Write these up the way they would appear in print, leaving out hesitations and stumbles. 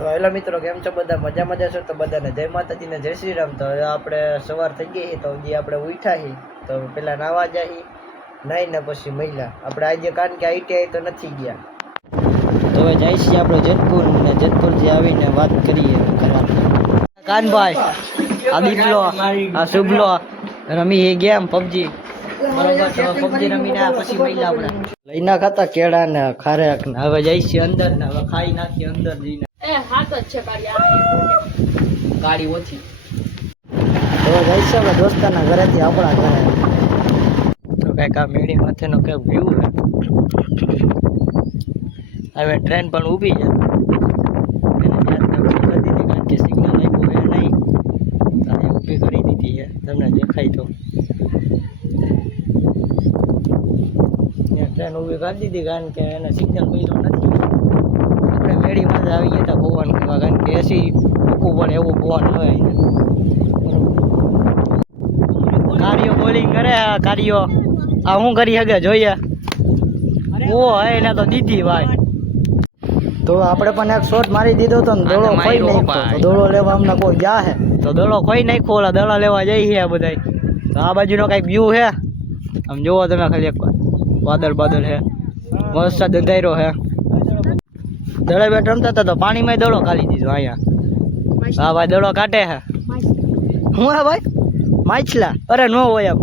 તો હેલો મિત્રો, કેમ છો બધા? મજા છો? તો બધાને જય માતાજી ને જય શ્રી રામ. તો હવે આપણે સવાર થઈ ગઈ તો હજી આપણે ઉઠ્યા છીએ, તો પેલા નાવા જાય નાઈને પછી મહિલા આપણે આજે, કારણ કે આઈટીઆઈ તો નથી ગયા. તો હવે જાય છીએ આપણે જેતપુર, ને જેતપુરથી આવીને વાત કરીએ કાનભાઈ. આ દીપલો, આ શુભલો રમી એ ગેમ પબજી, બરોબર. તો પબજી રમીને પછી મહિલા આપણે લઈ ખાતા કેળા ને ખારેક ને હવે જાય છે અંદર ને હવે ખાઈ નાખી અંદર જઈને. ગાડી ઓછી તો જાય છે હવે દોસ્તાના ઘરેથી આપણા ઘરે. તો કઈક આ મેળી માથેનો કઈક વ્યૂ છે. હવે ટ્રેન પણ ઊભી છે, કારણ કે સિગ્નલ આપ્યું હે નહીં તો ઊભી કરી દીધી છે. તમને દેખાય તો ટ્રેન ઊભી કરી દીધી, કારણ કે એને સિગ્નલ મળ્યો નથી. આપણે મેળીમાં જ આવી ગયા હતા પવન ખાવા, કારણ કે એસી મૂકવું પડે એવું પવન હોય. કાર્યો બોલિંગ કરે, કાર્યો આ શું કરી શકે જોઈએ. ઓ હે એને તો દીધી ભાઈ. તો આપણે પણ એક શોટ મારી દીધો હતો ને દોડો ખોઈ નાખ્યો. દોડો લેવા અમને કોઈ જા હે તો દોડો ખોઈ નાખ્યો. ઓલા દડા લેવા જઈ છે બધા. તો આ બાજુનો કઈક વ્યૂ છે, આમ જોવો તમે ખાલી એકવાર. વાદળ બાદળ છે, વરસાદ અંધારો છે. દડે બેટ રમતા હતા તો પાણીમાં દડો કાઢી દીધો અહીંયા. હા ભાઈ, દડો કાઢે છે. હું હે ભાઈ? માછલા? અરે નો હોય એમ.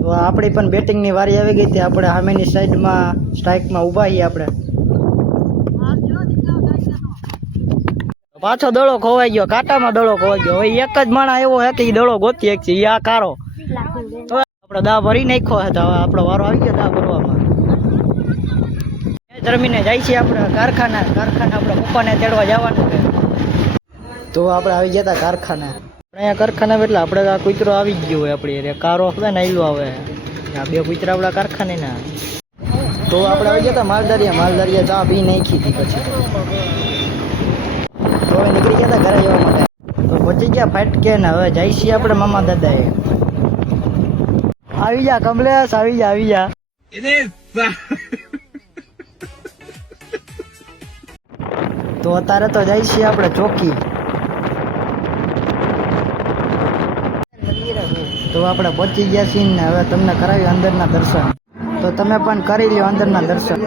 તો આપણી પણ બેટિંગની વારી આવી ગઈ હતી. આપણે સામેની સાઈડમાં સ્ટ્રાઇકમાં ઊભા છીએ આપણે. પાછો દડો ખોવાઈ ગયો, કાંટામાં દડો ખોવાઈ ગયો. હવે એક જ માણસ એવો હે કે એ દડો ગોતી એક છે, એ આ કારો. આપણે દા ભરી નાખ્યો હતો, હવે આપણો વારો આવી ગયો દા ભરવામાં. જમીને જાય છે આપણે કારખાના. આપણે પપ્પાને તેડવા જવાનું છે. તો આપણે આવી ગયા હતા કારખાને. અહીંયા કારખાના એટલે આપણે આ કૂતરો આવી ગયો હોય આપણી કારો હવે ને આયલો આવે. આ બે કૂતરા આપણા કારખાને ના. તો આપણે આવી ગયા હતા માલદારિયા ચા પી નાખી હતી પછી. તો હવે નીકળી ગયા હતા ઘરે જવા માટે. તો પહોંચી ગયા ફાટકે ને હવે જાય છીએ આપણે મામા દાદાએ. આવી જા કમલેશ, આવી જા. તો અત્યારે તો જાય છીએ આપણે ચોકી. તો આપણે પહોંચી ગયા છીએ ને હવે તમને કરાવી અંદરના દર્શન. તો તમે પણ કરી લ્યો અંદરના દર્શન.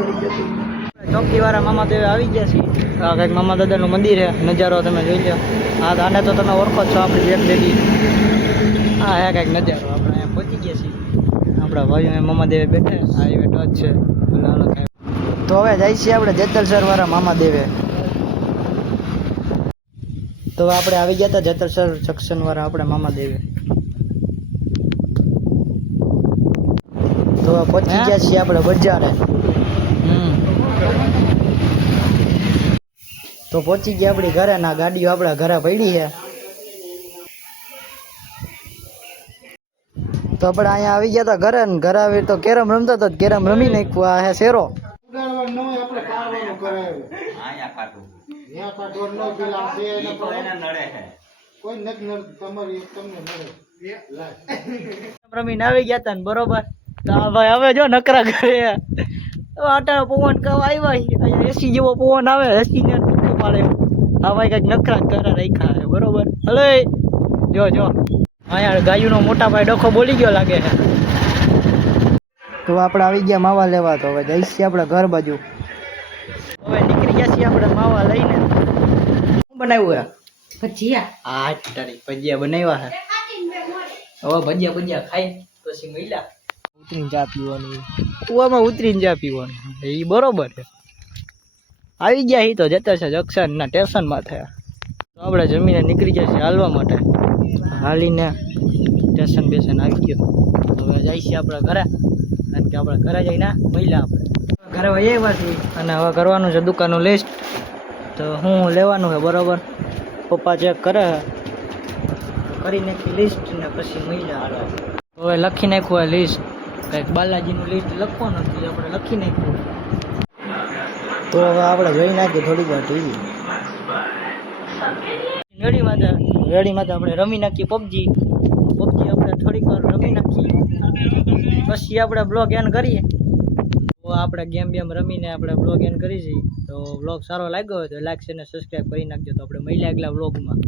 ચોકી વાળા મામા દેવ આવી ગયા છીએ. આ કંઈક મામા દાદાનું મંદિર છે, નજારો તમે જોઈ લો. હા, આને તો તમે ઓળખો છો, આપણી બેન દેવી. હા હે કંઈક નજારો. આપણે અહીંયા પહોંચી ગયા છીએ. આપણા ભાઈઓ મામા દેવે બેઠે. હા એ બેઠો જ છે. તો હવે જાય છીએ આપણે જેતલસર વાળા મામા દેવે. તો આપણે આવી ગયા હતા જેતલસર જંકશન વાળા આપણે મામા દેવે. તો પહોંચી ગયા છીએ આપણે બજારે. તો પહોંચી ગયા આપણી ઘરે. ના ગાડીઓ આપણા ઘરે પડી છે. તો આપણે અહીંયા આવી ગયા હતા ઘરે ને ઘરે આવી તો કેરમ રમતા હતા. કેરમ રમી નાખ્યું. આ હે શેરો. રમીને આવી ગયા હતા ને બરોબર. તો ભાઈ હવે જો નકરા કરે. આટા પવન કાવા આવ્યા, એસી જેવો પવન આવે, એસી ને ટૂંકો પાડે. આ ભાઈ કઈક નકરા કરે રાખ્યા છે બરોબર. હલે જો અહીંયા ગાયુનો મોટા ભાઈ ડખો બોલી ગયો લાગે છે. તો આપણે આવી ગયા માવા લેવા. તો હવે જઈશું આપણે ઘર બાજુ. હવે નીકળી ગયા છીએ આપણે માવા લઈને. શું બનાવ્યું છે? ભજીયા. આ તારી ભજીયા બનાવ્યા છે. હવે ભજીયા ખાઈ પછી મહિલા ઉતરીને ચા પીવાનું. કુવામાં ઉતરીને ચા પીવાનું એ બરોબર છે. આવી ગયા હી તો જતા છે જંકશનના સ્ટેશનમાં થયા. તો આપણે જમીને નીકળી ગયા છીએ હાલવા માટે. હાલીને સ્ટેશન બેશન આવી ગયો. હવે જાય છીએ આપણે ઘરે, કારણ કે આપણે ઘરે જઈને મહિલા આપણે ઘરે આવ્યા છીએ. અને હવે કરવાનું છે દુકાનનું લિસ્ટ. તો હું લેવાનું છે બરોબર. પપ્પા ચેક કરે કરી નાખી લિસ્ટ ને પછી મહિલા હાલવા. હવે લખી નાખ્યું લિસ્ટ. કંઈક બાલાજીનું લિસ્ટ લખવાનું નથી, આપણે લખી નાખ્યું. તો હવે આપણે જોઈ નાખીએ થોડીક વાર ટીવી. રેડીમાં આપણે રમી નાખીએ પબજી. આપણે થોડીક વાર રમી નાખીએ પછી આપણે બ્લોગ એન્ડ કરીએ. તો આપણે ગેમ બેમ રમીને આપણે બ્લોગ એન્ડ કરી છીએ. તો બ્લોગ સારો લાગ્યો હોય તો લાઈક છે ને સબસ્ક્રાઈબ કરી નાખજો. તો આપણે મળીએ આગલા બ્લોગમાં.